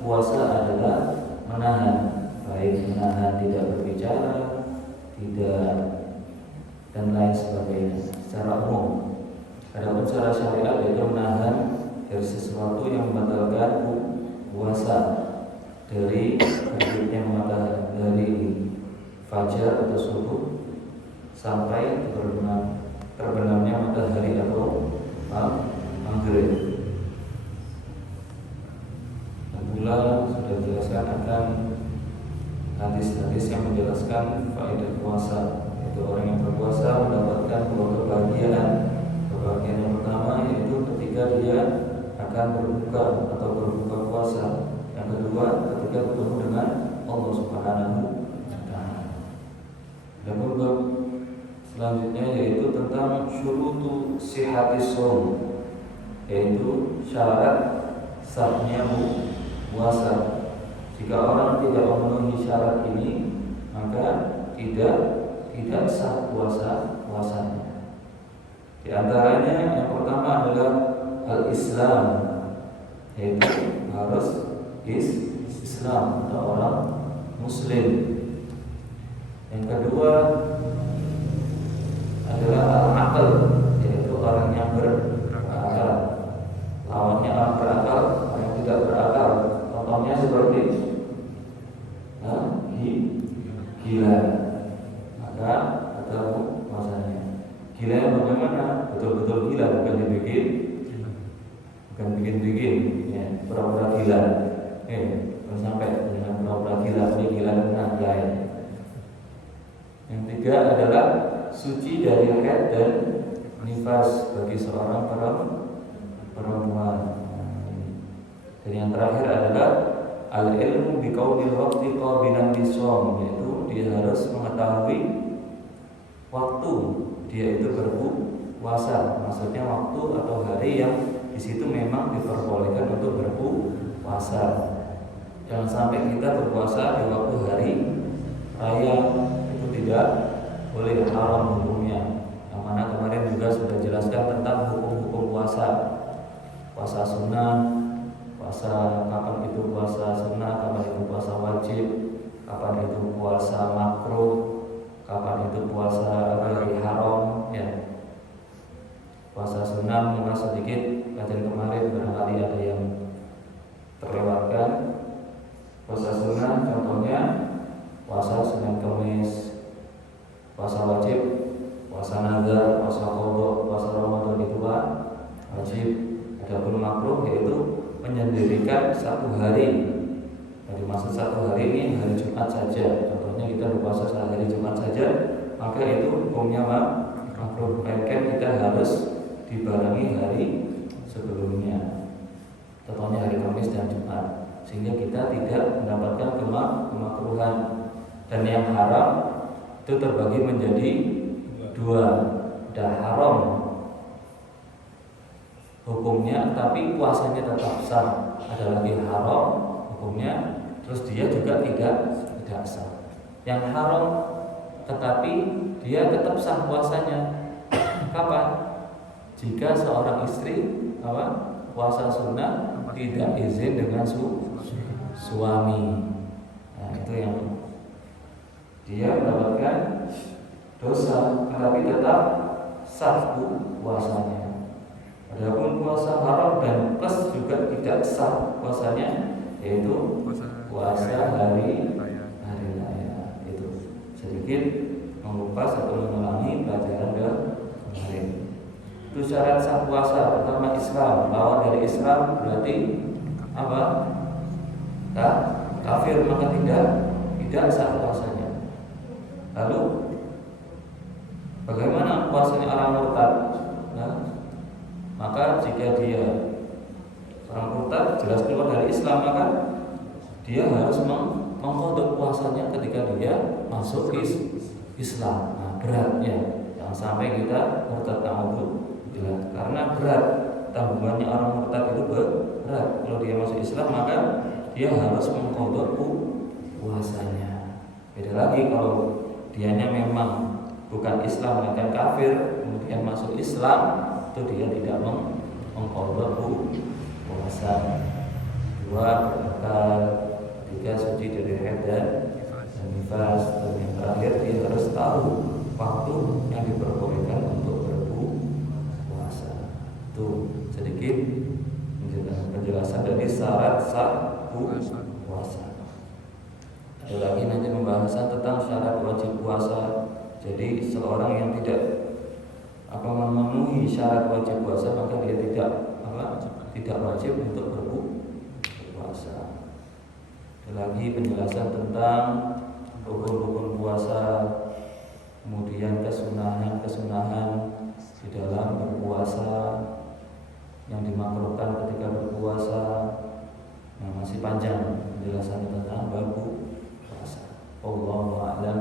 puasa adalah menahan, baik menahan tidak berbicara, tidak dan lain sebagainya secara umum. Adapun secara syariat yaitu menahan dari sesuatu yang membatalkan puasa, dari terbitnya matahari, dari fajar atau subuh sampai terbenamnya matahari atau maghrib. Pula sudah dijelaskan akan hadis-hadis yang menjelaskan faedah puasa, yaitu orang yang berpuasa mendapatkan dua kebahagiaan. Kebahagiaan yang pertama yaitu ketika dia akan berbuka atau berbuka puasa. Yang kedua ketika bertemu dengan Allah Subhanahu wa Ta'ala. Dan bab selanjutnya yaitu tentang syurutu sihhatis shaum, yaitu syarat sahnya puasa. Jika orang tidak memenuhi syarat ini, maka tidak sah puasanya. Di antaranya yang pertama adalah al-Islam, yaitu harus Islam atau orang Muslim. Yang kedua adalah al-aql, yaitu orang yang berakal. Lawannya orang berakal, orang yang tidak berakal. Contohnya seperti gila, maka ada puasanya. Gila bagaimana? Betul-betul gila, bukan bikin-bikin, ya, pura-pura gila. Sampai dengan pura-pura gila, gila dengan lain. Yang tiga adalah suci dari haid dan nifas bagi seorang perempuan. Dan yang terakhir adalah al-ilmu biqaulil waqti qabilan lisom, yaitu dia harus mengetahui waktu dia itu berpuasa, maksudnya waktu atau hari yang di situ memang diperbolehkan untuk berpuasa. Jangan sampai kita berpuasa di waktu hari raya, itu tidak boleh, haram hukumnya. Yang mana kemarin juga sudah jelaskan tentang hukum-hukum puasa. Puasa sunnah, puasa kapan itu puasa sunnah, kapan itu puasa wajib, kapan itu puasa makruh, kapan itu puasa hari haram, ya. Puasa sunnah memang sedikit kajian kemarin barangkali ada yang terlewatkan. Puasa sunnah contohnya puasa Senin Kamis. Puasa wajib, puasa nazar, puasa qadha, puasa Ramadan itu wajib. Adapun makruh yaitu menyendirikan satu hari. Jadi maksud satu hari ini hari Jumat saja. Contohnya kita berpuasa hari Jumat saja, maka itu hukumnya makruh. Bahkan kita harus dibarengi hari sebelumnya. Contohnya hari Kamis dan Jumat, sehingga kita tidak mendapatkan kemakruhan. Dan yang haram itu terbagi menjadi dua. Ada haram hukumnya tapi puasanya tetap sah. Ada lagi haram hukumnya terus dia juga tidak sah. Yang haram tetapi dia tetap sah puasanya kapan? Jika seorang istri puasa sunnah tidak izin dengan suami. Nah, itu yang dia mendapatkan dosa, tetapi tetap sah puasanya. Adapun puasa haram dan plus juga tidak sah puasanya, yaitu puasa hari raya. Itu sedikit mengupas atau mengulangi pelajaran kemarin. Itu syarat sah puasa. Pertama Islam. Lawan dari Islam berarti apa? Kafir, maka tidak sah puasanya. Lalu bagaimana puasanya orang murtad? Maka jika dia orang murtad jelas keluar dari Islam, maka dia harus mengqadha puasanya ketika dia masuk Islam. Nah, beratnya jangan sampai kita murtad karena berat, tanggungannya orang murtad itu berat. Kalau dia masuk Islam maka dia harus mengqadha puasanya. Beda lagi kalau dianya memang bukan Islam, melainkan kafir, kemudian masuk Islam, itu dia tidak mengqadha puasa. kedua berakal, ketiga suci dari haid dan nifas, dan yang terakhir dia harus tahu waktu yang diperbolehkan untuk berpuasa. Itu sedikit penjelasan dari syarat sah puasa. Ada lagi nanti pembahasan tentang syarat wajib puasa. Jadi seorang yang tidak memenuhi syarat wajib puasa, maka dia tidak wajib untuk berpuasa. Ada lagi penjelasan tentang rukun-rukun puasa, kemudian kesunahan di dalam berpuasa, yang dimakruhkan ketika berpuasa. Nah, masih panjang penjelasan tentang bab puasa. Wallahu a'lam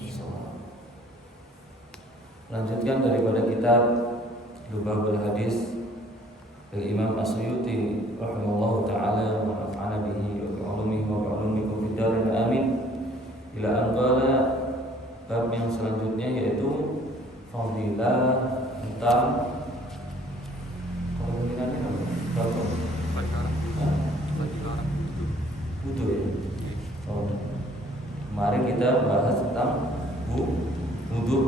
bishawab. Lanjutkan daripada kitab Lubabul Hadis dari Imam As-Suyuti rahimahullahu taala wa nafa'ana bihi wa bi'ulumihi wa bi'ulumikum fid darin amin. Ila anqala, bab yang selanjutnya yaitu fadilah tentang wudu ya. Kemarin kita bahas tentang wudu.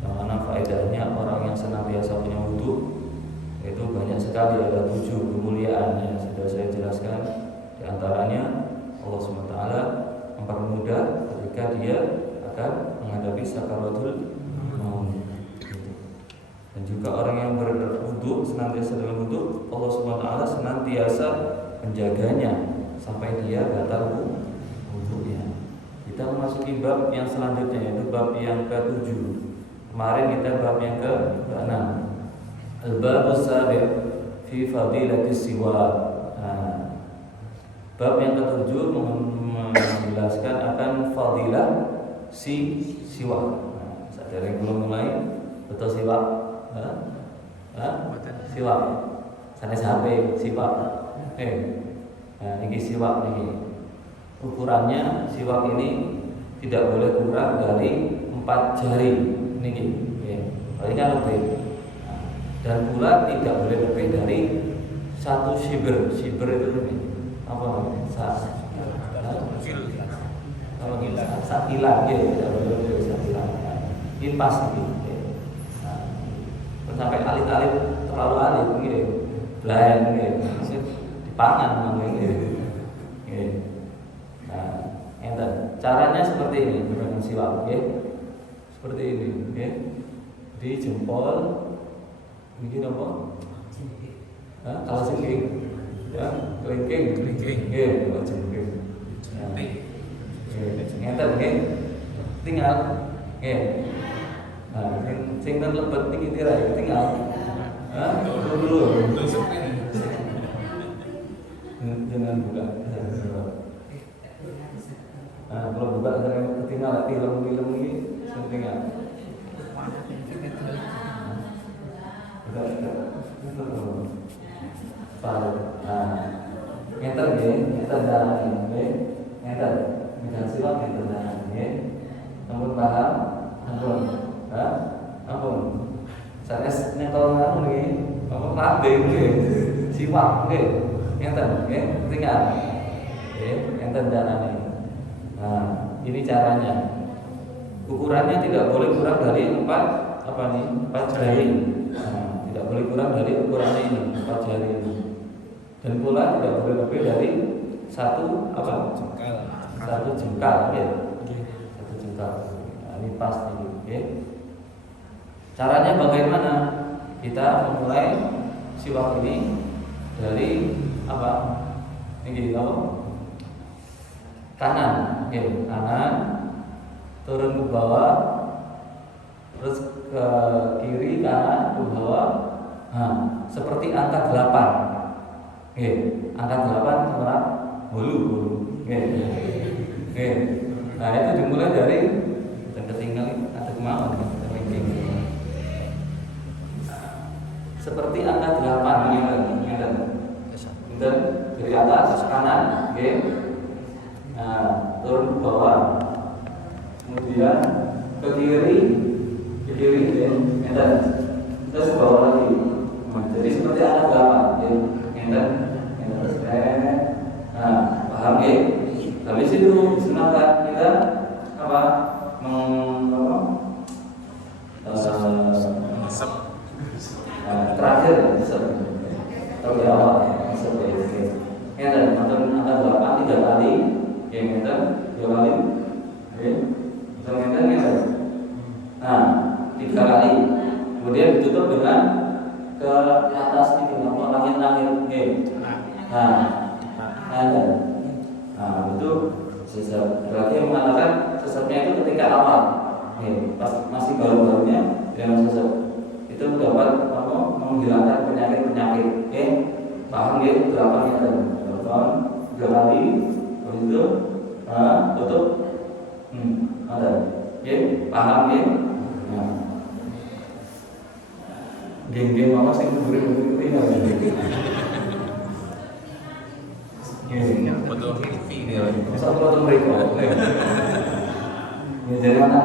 Karena faedahnya orang yang senantiasa punya wudu itu banyak sekali, ada 7 kemuliaan yang sudah saya jelaskan. Di antaranya Allah SWT mempermudah ketika dia akan menghadapi sakaratul maut. Dan juga orang yang berwudu, senantiasa dengan wudu, Allah SWT senantiasa menjaganya sampai dia batal wudunya. Kita memasuki bab yang selanjutnya, yaitu bab yang ke-7. Kemarin kita bab yang ke-6. Al-babus sabi' fi fadilatis siwak. Bab yang ke-7 menjelaskan akan fadilah siwak. Saat yang belum mulai, betul siwak? Siwak. Sanes HP siwak. Ini siwak ini. Ukurannya siwak ini tidak boleh kurang dari 4 jari. Niki, ini kan lebih. Dan pula tidak boleh lebih dari 1 shiber. Shiber itu ini apa namanya? Satilan, tidak boleh lebih dari satilan. Ini pas ini. Sampai alit-alit terlalu alit, blind, dipangan, Nah, caranya seperti ini dengan siwak, seperti ini, di jempol, ini apa? Kalau singking, kelingking, kalau jempol, tinggal, nah, sing lebet tinggi tirai, tinggal, dulu, jangan buka. Nah, kalau buka sering ketinggalan film ini tinggal. Ngeten nggih, ngeten dalan nggih. Ngeten. Medan siwak ngeten dalan nggih. Ampun paham? Ampun. Ampun. Sanes nyekel ngono nggih. Apa lambe nggih. Siwak nggih. Ngeten nggih, tinggal. Nggih, ngeten dalane. Nah, ini caranya. Ukurannya tidak boleh kurang dari 4 jari. Nah, tidak boleh kurang dari ukurannya ini, 4 jari ini. Dan pula tidak boleh lebih dari 1 jengkal. 1 jengkal, ya. 1 jengkal. Nah, ini pas ini, ya. Caranya bagaimana? Kita memulai siwak ini dari apa? Ini apa? Kanan, ya, kanan. Turun ke bawah, terus ke kiri, kanan, ke bawah. Nah, seperti angka 8. Angka 8 sama bulu. Nah, itu dimulai dari dan ketinggalan ada kemauan seperti angka 8 dan dari atas kanan, nah, turun ke bawah. Kemudian ke kiri, terus ke bawah lagi. Jadi seperti angka 8, itu disunahkan kita apa? Terakhir atau di awal seperti ini. Yang tadi nonton angka 8 3 kali, yang kita 2 kali, oke, yang nah 3 kali, kemudian ditutup dengan ke atas ini, langit-langit, oke. Nah itu sesat. Berarti yang mengatakan sesatnya itu ketika awal, pas masih baru-barunya dengan sesat itu dapat menghilangkan penyakit-penyakit. Paham ya? 8 ya tadi. 3 kali, habis itu tutup. Ada. Paham ya? Nah. Geng-geng mama sing buri-buri ya. Betul TV ini. Bisa foto mereka. Jadi anak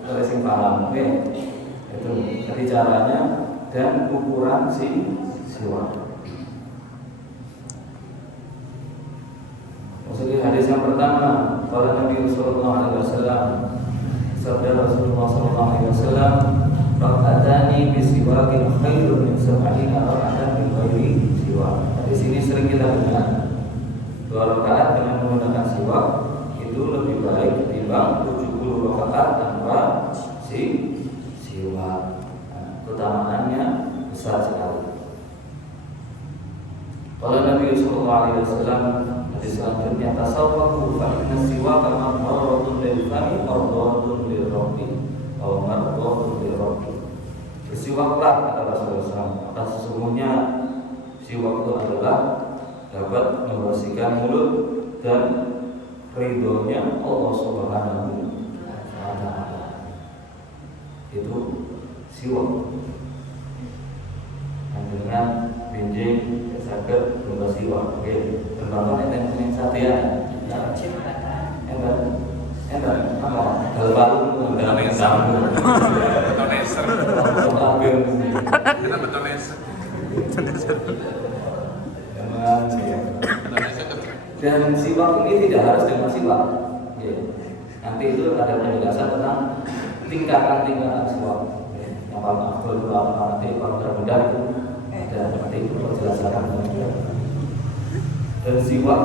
kalau sing paham, itu jadi caranya dan ukuran siwak. Maksudnya hadis yang pertama, kalau Nabi Sallallahu Alaihi Wasallam, sabda Rasulullah Sallallahu Alaihi Wasallam, "Rakatani bisiwakin khairun min sab'ina rakatan min ghairi siwak." Di sini sering kita dengar 2 rakaat dengan menggunakan siwak itu lebih baik ketimbang 70 rakaat tanpa siwak. Keutamaannya besar sekali. Kalau Nabi Sallallahu Alaihi Wasallam di selanjutnya tasawwafu fa inna siwaka marratun lil fami marratun lil rabbi atau marratun lil rabbi. Bersiwaklah kata Rasulullah SAW, maka sesungguhnya siwak itu adalah dapat membersihkan mulut dan ridhonya Allah Subhanahu wa Ta'ala. Itu siwak. Dengan benjing sakit gula siwak. Oke, terbangun yang satya. Enggak. Apa? Kalau baru Beton laser. Kita beton laser. Dan siwak ini tidak harus dengan siwak. Nanti itu ada penjelasan tentang tingkatan siwak. Yang paling afdal itu apa, nanti paling termudah itu ada nanti penjelasan. Dan siwak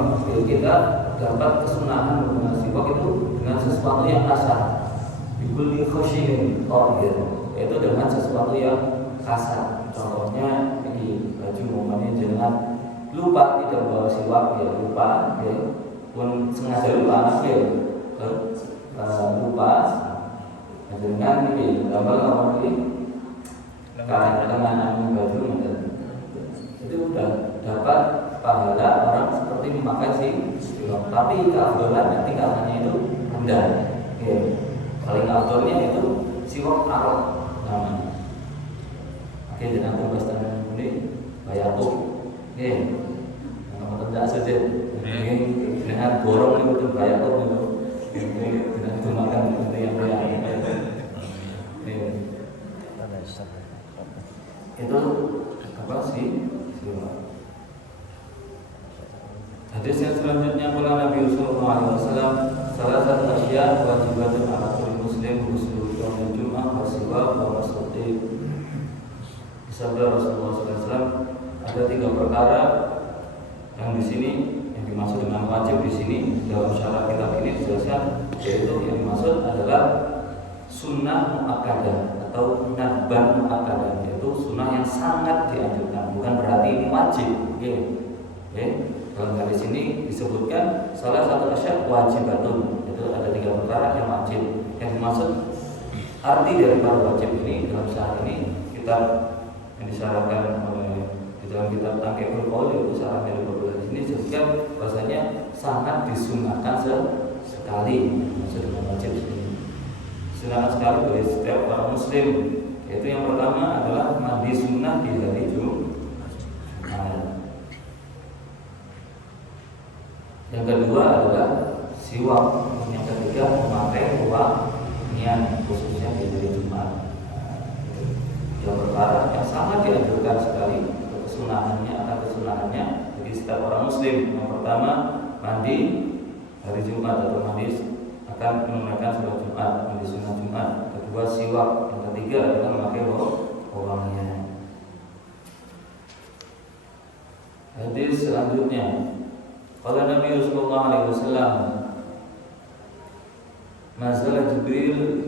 kita dapat kesunahan menggunakan siwak itu dengan sesuatu yang kasar. Dibeli khosyin yaitu dengan sesuatu yang kasar. Contohnya di baju momennya jangan lupa tidak membawa siwak, lupa, pun sengaja lupa, lupa. Dengan ini gambar ini lengan baju itu sudah dapat pahala orang seperti memakai siwak. Tapi keafdalannya tingkatannya itu rendah. Paling afdalnya itu siwak arok namanya. Jangan tugas tangan ini bayatu. Kamu tidak saja. Dengan borong itu bayatu itu. Dengan makan itu yang itu apa sih? Hadis yang selanjutnya pula Nabi Sallallahu Alaihi Wasallam, salah satu asya wajibatun ala kulli muslim ghuslu yaumil jum'ah wa siwak wa masjid. Sabda Rasulullah SAW, ada 3 perkara yang di sini yang dimaksud dengan wajib di sini dalam syarah kitab ini dijelaskan, yaitu yang dimaksud adalah sunnah muakkadah atau nadban muakkadah, yaitu sunnah yang sangat dianjurkan, bukan berarti ini wajib. Dalam hadis ini disebutkan salah satu asya wajibatun, itu ada 3 perkara yang wajib. Yang dimaksud arti daripada wajib ini dalam syarah ini kita yang disyaratkan oleh di dalam kitab Taqiyul Qaul, yaitu syarah dari beberapa di sini disebutkan bahasanya sangat disunahkan sekali. Maksud dengan wajib ini sunahkan sekali bagi setiap orang muslim, yaitu yang pertama adalah mandi sunnah di hari Jumat. Yang kedua adalah siwak. Yang ketiga memakai wangian khususnya di hari Jumat. Yang perkara yang sangat dianjurkan sekali kesunahannya bagi setiap orang muslim. Yang pertama mandi hari Jumat atau mandi akan menunaikan sholat Jumat, mandi sunnah Jumat. Kedua siwak, yang ketiga adalah memakai wewangian. Hadis selanjutnya, qala Nabi sallallahu alaihi wasallam, Mazal Jibril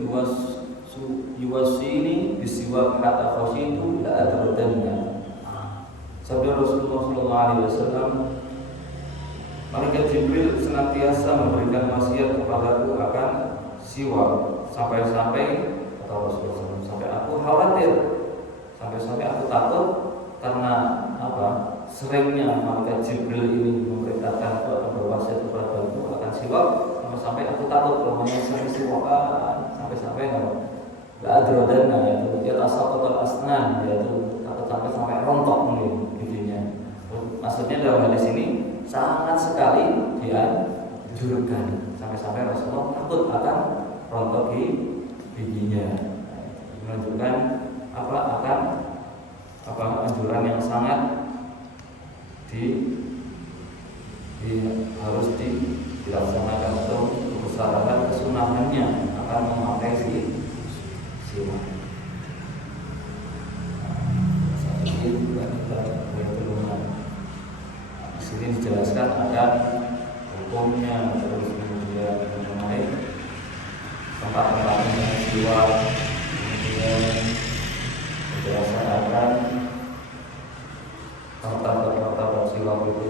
yuwasini bisiwak hatta khasyitu la atradanna. Sabda Rasulullah sallallahu alaihi wasallam, malaikat Jibril senantiasa memberikan wasiat kepadaku akan siwak sampai-sampai, kata Rasulullah SAW, sampai aku khawatir, sampai-sampai aku takut karena apa? Seringnya malaikat Jibril ini memerintahkan atau berwasiat kepadaku akan siwak, sampai aku takut kalau sering siwakan, sampai nggak adrodana, yaitu dia tasawwur asnan, yaitu takut sampai rontok nih giginya. Maksudnya dalam hadis ini sangat sekali dia dianjurkan, sampai Rasulullah takut akan rontok giginya. Menunjukkan akan anjuran yang sangat harus dilaksanakan atau bersyarat kesunahannya akan memakai siwak. Di sini dijelaskan ada hukumnya, terus kemudian mengenai tempat-tempatnya siwak, kemudian dijelaskan akan tempat-tempat siwak itu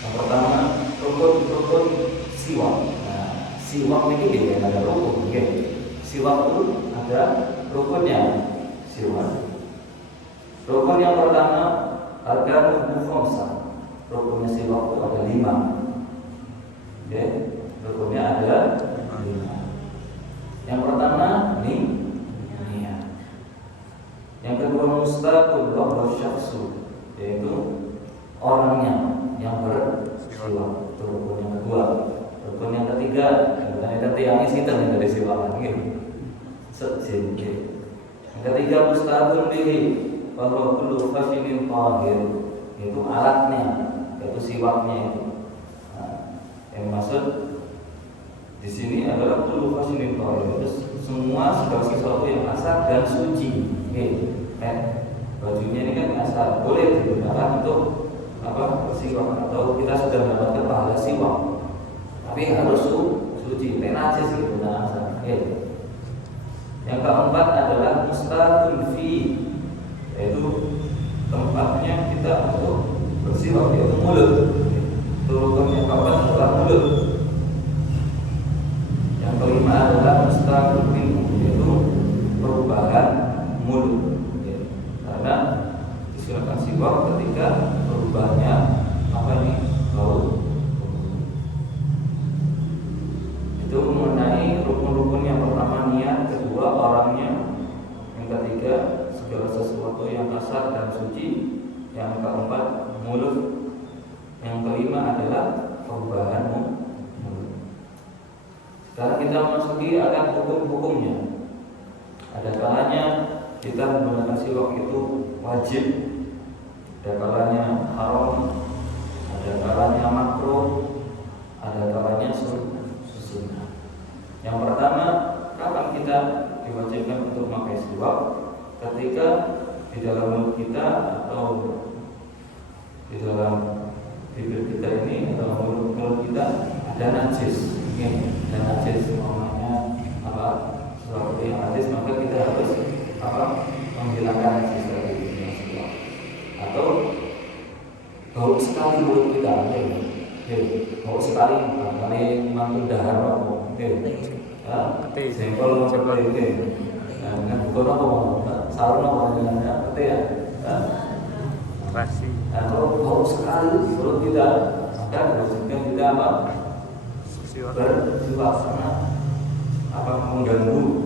yang pertama rukun siwak. Nah, siwak ini ada rukun, siwak itu ada rukunnya. Rukun yang pertama arkanul khamsah. Rukunnya siwak itu ada 5. Rukunnya ada 5. Yang pertama niat. Yang kedua mustaqul wa syakhsu, yaitu orangnya yang bersiwak. Itu rukun yang kedua. Rukun yang ketiga, kita tiang isi dari siwakan Yang ketiga mustaqul bihi bahwa kullu khashinin tahir, yaitu alatnya, yaitu siwaknya itu. Yang maksud di sini adalah kullu khashinin tahir, semua segala sesuatu yang asal dan suci. Bajunya ini kan asal, boleh digunakan untuk siwak, atau kita sudah mendapatkan pahala siwak, tapi harus suci, najis gitu, asal. Yang keempat adalah mustaqul fi, yaitu tempatnya kita untuk bersiwak, yaitu mulut. Rukun yang keempat adalah mulut. Yang kelima adalah mustaqul minhu, yaitu perubahan mulut. Karena disilakan siwak ketika perubahannya bau. Itu mengenai rukun-rukun yang pertama niat, kedua orangnya, yang ketiga segala sesuatu yang kasar dan suci, yang keempat mulut, yang kelima adalah perubahan mulut. Sekarang kita memasuki akan hukum-hukumnya. Ada kalanya kita menggunakan siwak itu wajib, ada kalanya haram, ada kalanya makruh, ada kalanya sunnah. Yang pertama, kapan kita diwajibkan untuk memakai siwak? Ketika di dalam mulut kita atau di dalam bibir kita ini atau mulut kita ada najis, ada najis, namanya sesuatu yang najis, maka kita harus menghilangkan najis dari siwak. Atau bau sekali mulut kita, bau sekali, mantul dahar, sempol seperti ini. Dengan bukan apa, sarung apa dengan peti ya. Kalau bau sekali mulut kita, maka harusnya kita bersiwak karena mengganggu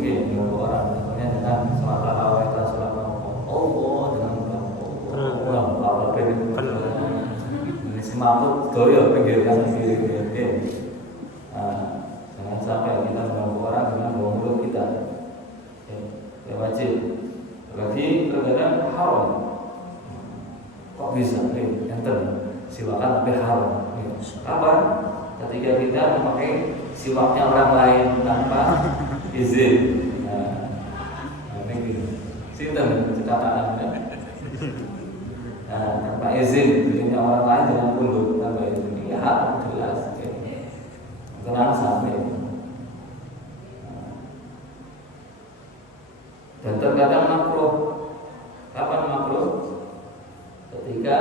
orang. Misalnya dengan semata awal kita sudah dengan semaput doyo pinggirkan diri. Jangan sampai kita mengganggu orang dengan bau mulut kita. Ya wajib. Berarti terkadang haram kok bisa? Enten siwakan tapi haram. Kapan? Ketika kita memakai siwaknya orang lain tanpa izin. Nah, ini sinten cetakan. Nah, tanpa izin, punya orang lain dengan pundut tanpa izin. Ini haram jelas. Tenang sampai. Dan terkadang makruh. Kapan makruh? Ketika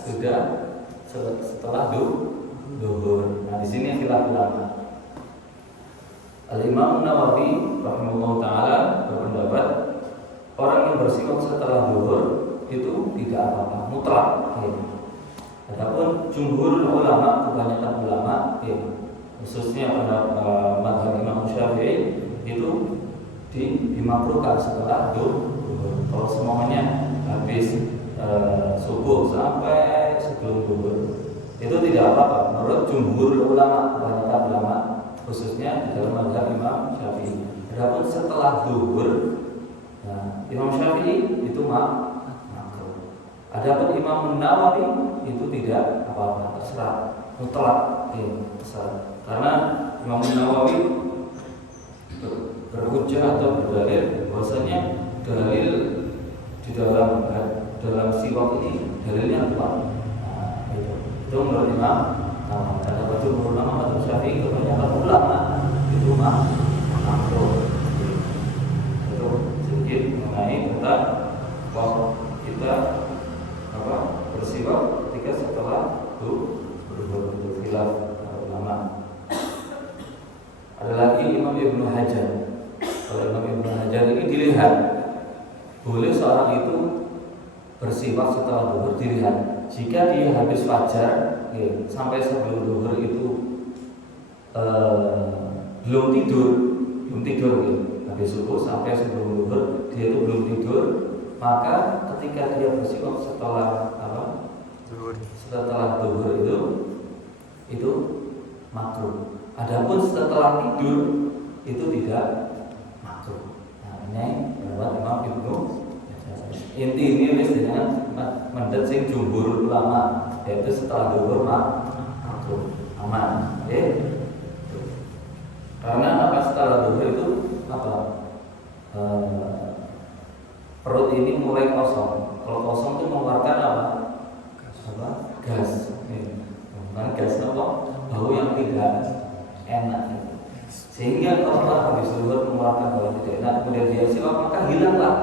sudah setelah duhur. Nah, di sini khilaf ulama. Al-Imam Nawawi rahimahullah taala berpendapat orang yang bersiwak setelah duhur itu tidak apa-apa, mutlak. Adapun jumhur ulama, kebanyakan ulama, khususnya pada mazhab Imam Syafi'i itu dimakruhkan setelah duhur. Kalau semuanya habis subuh sampai sebelum duhur itu tidak apa-apa menurut jumhur ulama, kebanyakan ulama, khususnya di dalam mazhab Imam Syafi'i. Adapun setelah duhur, nah, Imam Syafi'i itu makruh. Adapun Imam Nawawi itu tidak apa-apa, terserah, mutlak, terserah. Karena Imam Nawawi berhujjah atau berdalil bahwasanya dalil di dalam siwak ini dalilnya kuat. Nah, itu menurut Imam. Nah, ada jumhur ulama mazhab Syafi'i, kebanyakan ulama itu makruh. Itu sedikit mengenai tentang waktu kita bersiwak ketika setelah khilaf ulama. Ada lagi Imam Ibnu Hajar. Kalau Imam Ibnu Hajar ini dilihat boleh seorang itu bersiwak setelah duhur, dilihat jika dia habis fajar sampai sebelum duhur itu belum tidur habis subuh sampai sebelum duhur dia itu belum tidur, maka ketika dia bersiwak setelah duhur itu makruh. Adapun setelah tidur itu tidak makruh. Nah, ini pendapat Imam Ibnu. Inti ini dengan mendet sing jumhur ulama, yaitu setelah duhur makruh, aman. Karena apa, setelah duhur itu perut ini mulai kosong. Kalau kosong itu mengeluarkan gas. Bukan gas bau yang tidak enak. Sehingga kalau habis duhur mengeluarkan bau tidak enak, kemudian dia siwak, maka hilanglah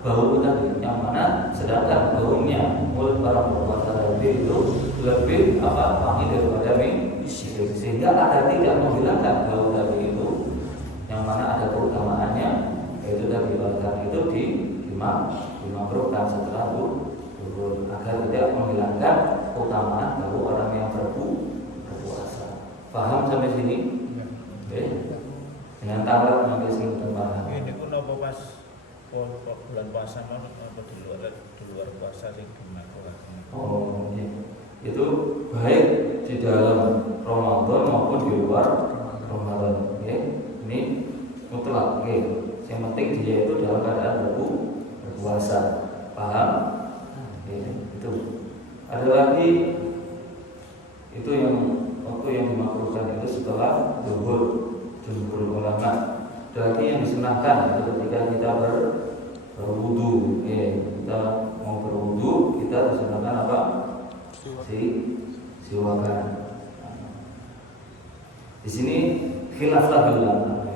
bau tadi, yang mana sedangkan baunya mulut para berpuasa tadi itu lebih wangi daripada misik, sehingga agar tidak menghilangkan bau tadi itu, yang mana ada keutamaannya, yaitu tadi oleh itu dimakruhkan setelah duhur agar tidak menghilangkan keutamaan bau orang yang berpuasa. Paham sampai sini? Dengan talat sampai sini paham. Ini pun apa pas bulan puasa apa di luar puasa sih gimana? Oh, iya. Itu baik di dalam Ramadan maupun di luar Ramadan. Ini mutlak. Yang penting dia itu dalam keadaan berpuasa. Paham? Itu. Ada lagi itu yang waktu yang dimakruhkan itu setelah duhur ulama. Ada lagi yang disunahkan itu ketika kita berwudu. Kita mau berwudu, kita disunahkan apa? Siwakan. Di sini khilaf lagi ulama.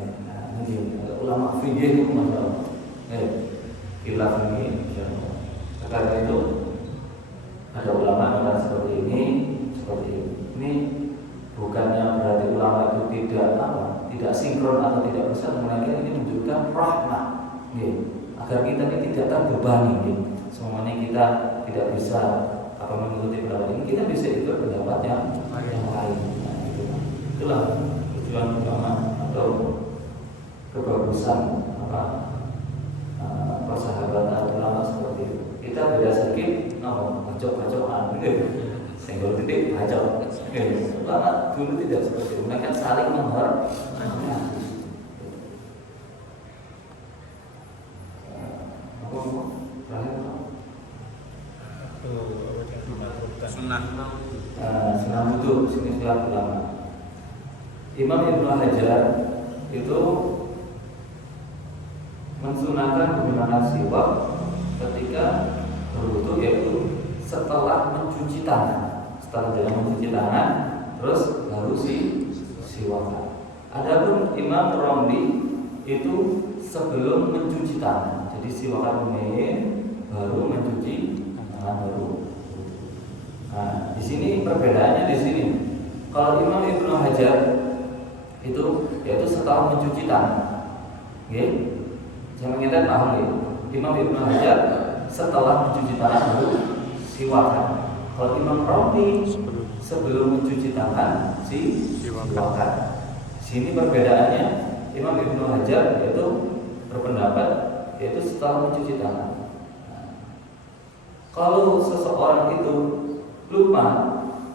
Ulama fikih itu masalah. Khilaf ini. Karena itu ada ulama yang seperti ini. Ini bukannya berarti ulama itu tidak sinkron atau tidak bisa, melainkan ini menunjukkan rahmah, agar kita ini tidak terbebani. Semuanya kita tidak bisa mengikuti pendapat ini, kita bisa ikut pendapat yang lain. Itulah tujuan ulama atau kebagusan persahabatan ulama seperti itu. Kita beda sedikit, bacok-bacokan, senggol titik bacok. Ulama dulu tidak seperti itu, mereka saling menghormati. apa yang dimakruhkan? Sunnah. Sunnah wudu sini khilaf ulama. Imam Ibnu Hajar itu mensunahkan menggunakan siwak ketika berwudu, yaitu setelah mencuci tangan. Setelah jangan mencuci tangan, terus baru siwak. Adapun Imam Romli itu sebelum mencuci tangan. Jadi siwakan baru mencuci tangan baru. Nah, di sini perbedaannya di sini. Kalau Imam Ibnu Hajar itu yaitu setelah mencuci tangan. Oke? Jangan kita paham ya. Imam Ibnu Hajar setelah mencuci tangan baru siwakan. Kalau Imam Romli sebelum mencuci tangan siwakan. Di sini perbedaannya Imam Ibnu Hajar yaitu berpendapat yaitu setelah mencuci tangan. Kalau seseorang itu lupa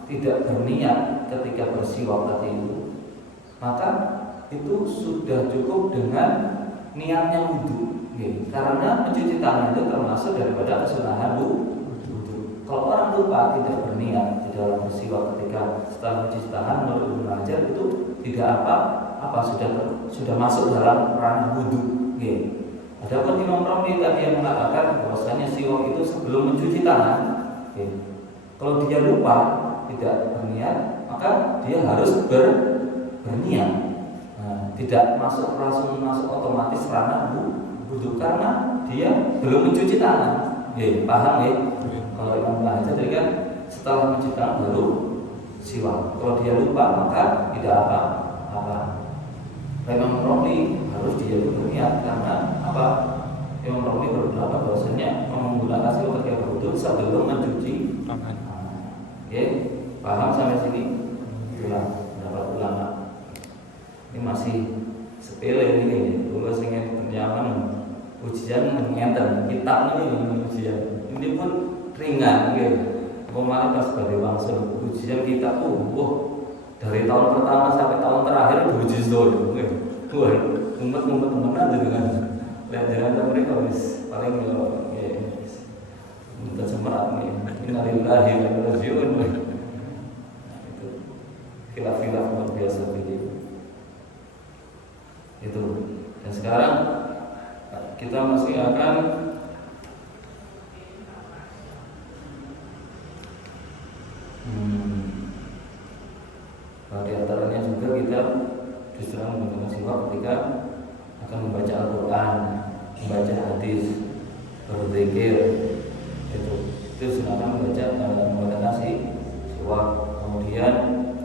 tidak berniat ketika bersiwak tadi itu, maka itu sudah cukup dengan niatnya wudu. Karena mencuci tangan itu termasuk daripada kesunahan wudu. Kalau orang lupa tidak berniat di dalam bersiwak ketika setelah mencuci tangan, menurut Ibnu Hajar itu tidak apa sudah masuk dalam ranah wudu. Adapun Imam Romli tadi yang mengatakan bahwasanya siwak itu sebelum mencuci tangan. Kalau dia lupa tidak berniat, maka dia harus berniat. Tidak langsung masuk otomatis ranah wudu karena dia belum mencuci tangan. Paham ya? Kalau Imam Hajar tadi kan setelah mencuci tangan baru siwak. Kalau dia lupa maka tidak apa-apa. Imam Romli harus dia berniat karena apa? Imam Romli berpendapat bahwasanya menggunakan siwak ketika berwudu sebelum mencuci tangan. Paham sampai sini? Itulah pendapat ulama. Ini masih sepele ini. Dulu saya nyaman ujian ngeten kitab ini ujian. Ini pun ringan Kemarin pas sebagai wangsul ujian kitab dari tahun pertama sampai tahun terakhir uji dulu. Umat-umat temenan dengan pelajaran mereka paling minta semerat nih. Innalillahi wa inna ilaihi raji'un. Itu khilaf-khilaf luar biasa begini. Itu. Dan sekarang kita masih akan di antaranya juga kita justru menggunakan siwak ketika akan membaca Al-Quran, membaca hadis, berzikir. Itu sunahnya menggunakan siwak. Kemudian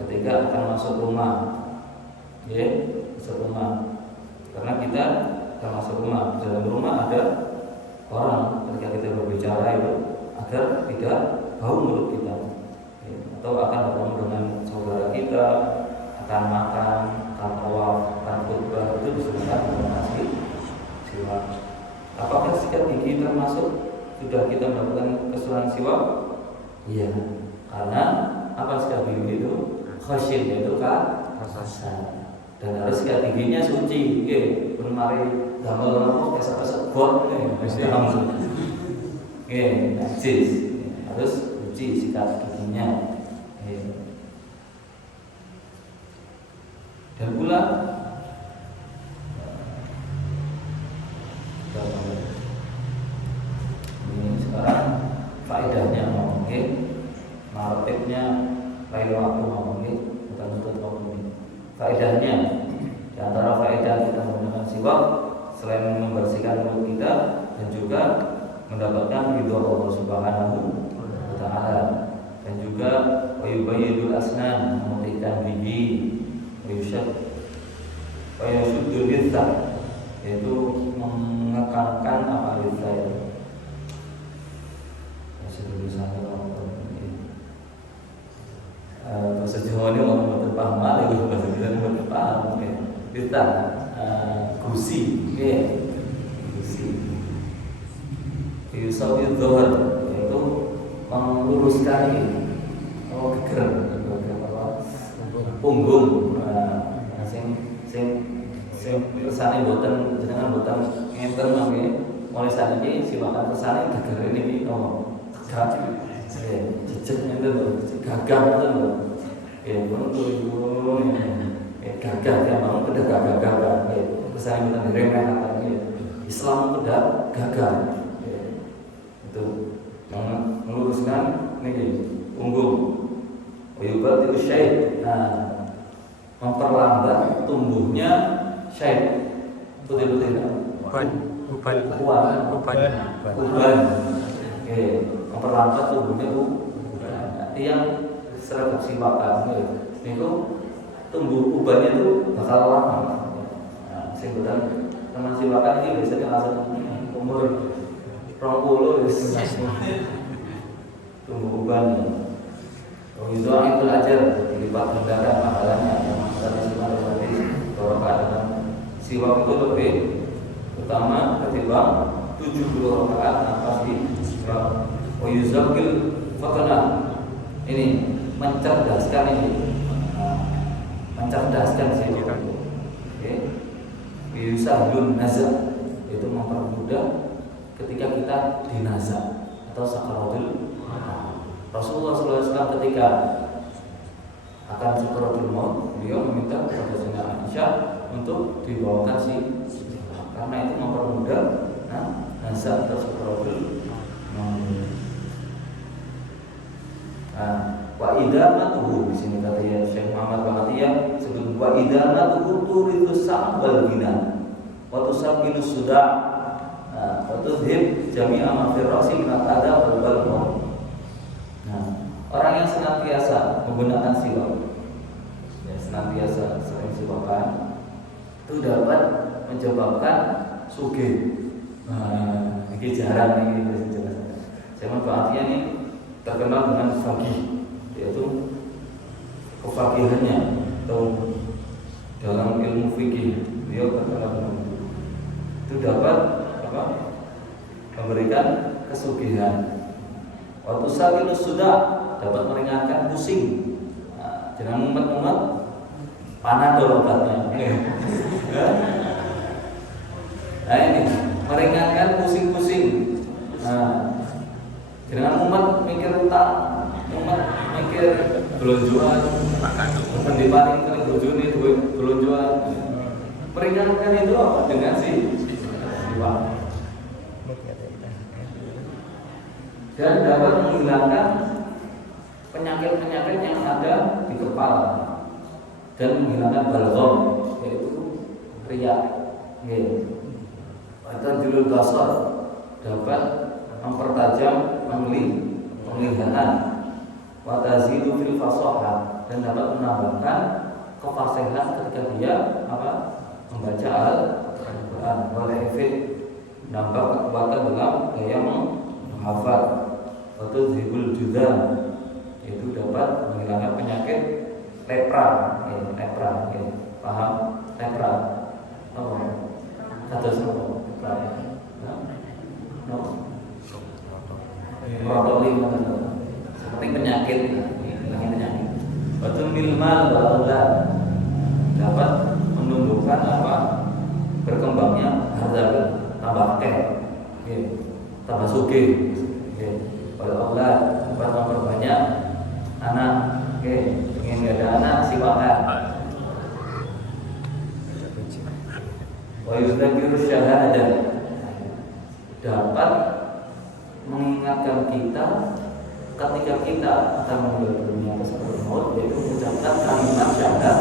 ketika akan masuk rumah, masuk rumah. Karena kita akan masuk rumah, di dalam rumah ada orang, ketika kita berbicara itu agar tidak bau mulut kita. Atau akan bertemu dengan saudara kita, akan makan, akan tawaf, akan khutbah, itu disunahkan menggunakan siwak. Apakah sikat gigi termasuk sudah kita melakukan kesunahan siwak? Iya, karena apa sikat gigi itu khasyin, yaitu kasar, dan harus sikat giginya suci. Pun mari damel kesat-kesat bot najis, harus suci sikat giginya. Dan pula ini sekarang faedahnya marotipnya lain waktu bukan untuk waktu ini. Faedahnya, di antara faedah kita menggunakan siwak selain membersihkan mulut kita dan juga mendapatkan ridho Allah Subhanahu wa Ta'ala, dan juga wayubayyidul asnan, memutihkan gigi, wayusyuddul lidzah, yaitu mengekalkan apa lidzah ya. Bahasa Jawa ini mau terpaham lah, bahasa kita mau terpaham. Lidzah, gusi, gusi. Yusawid dhuhr, yaitu meluruskan geger punggung. Sing kersane boten jenengan boten ngenten mangke mulai saniki siwakan kersane geger niki tegak Jejeknya itu loh, gagah itu loh. Gagah ya, mau pada gagah. Kesannya kita diremehkan. Islam itu gagah. Itu meluruskan ini punggung. Uyubat itu syait. Nah, memperlambat tumbuhnya syait. Betul-betul. Uban. Memperlambat tumbuhnya uban. Yang seragam siwakan itu tumbuh ubannya itu bakal lama. Nah, sebutan teman siwakan ini biasanya langsung umur 20 tumbuh uban. Itu ajar dilipat gandakan pahalanya yang tadi semua tadi bahwa dengan siwak itu lebih utama ketimbang 70 rakaat nafas di siwak. Yuzakil fatana ini mencerdaskan sih kan. Yusahlun nazar itu mempermudah ketika kita dinazar atau sakaratul. Rasulullah SAW ketika akan sakaratul maut, beliau meminta kepada Sayyidah Aisyah untuk dibawakan karena itu mempermudah nazar atau sakaratul maut. Wa idamatuhu di sini kata ya Syekh Muhammad Bahatiyah sebut wa idamatuhu turidu sam wal bina wa tusabbilu suda wa tudhib jami'a ma fi ra'si min al-adha wal balgham. Orang yang senantiasa menggunakan siwak, senantiasa sering siwakan itu dapat menyebabkan sugih. Ini jarang ini jelas. Syekh Muhammad Bahatiyah ini terkenal dengan faqih, yaitu kefakihannya atau dalam ilmu fikih beliau terkenal dengan itu dapat memberikan kesugihan. Waktu sakinus sudah dapat meringankan pusing. Jangan mumet-mumet panadol obatnya. Nah ini meringankan pusing-pusing. Jangan mumet mikir utang, mumet mikir belonjoan, bukan dipaling kali belonjoan itu belonjoan. Meringankan itu apa dengan siwak dan dapat menghilangkan penyakit-penyakit yang ada di kepala dan menghilangkan balgham yaitu riak. Atau julul basar dapat mempertajam penglihatan, wa tazidu fil fasahah dan dapat menambahkan kefasihan ketika dia membaca Al-Quran, wal hifz nambah kekuatan dalam daya menghafal, atau zibul judan itu dapat menghilangkan penyakit lepra, paham lepra? Kata semua Protolin seperti penyakit. Betul milmal walad dapat menumbuhkan berkembangnya harta tambah tambah sugih. Kalau Allah dapat memperbanyak anak, ingin ada anak siwakan. Wa yudzakiru syahadah dapat mengingatkan kita ketika kita akan meninggal dunia tersebut maut, yaitu mengucapkan kalimat syahadat.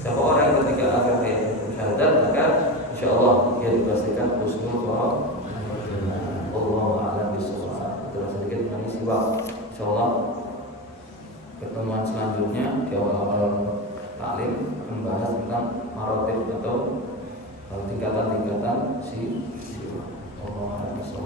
Siapa orang ketika akan syahadat maka insyaallah dia dipastikan husnul khotimah. Wallahu a'lam bishawab. Terus sedikit mengenai siwak. Insyaallah pertemuan selanjutnya di awal-awal taklim membahas tentang maratib atau tingkatan-tingkatan siwak. Wallahu a'lam bishawab.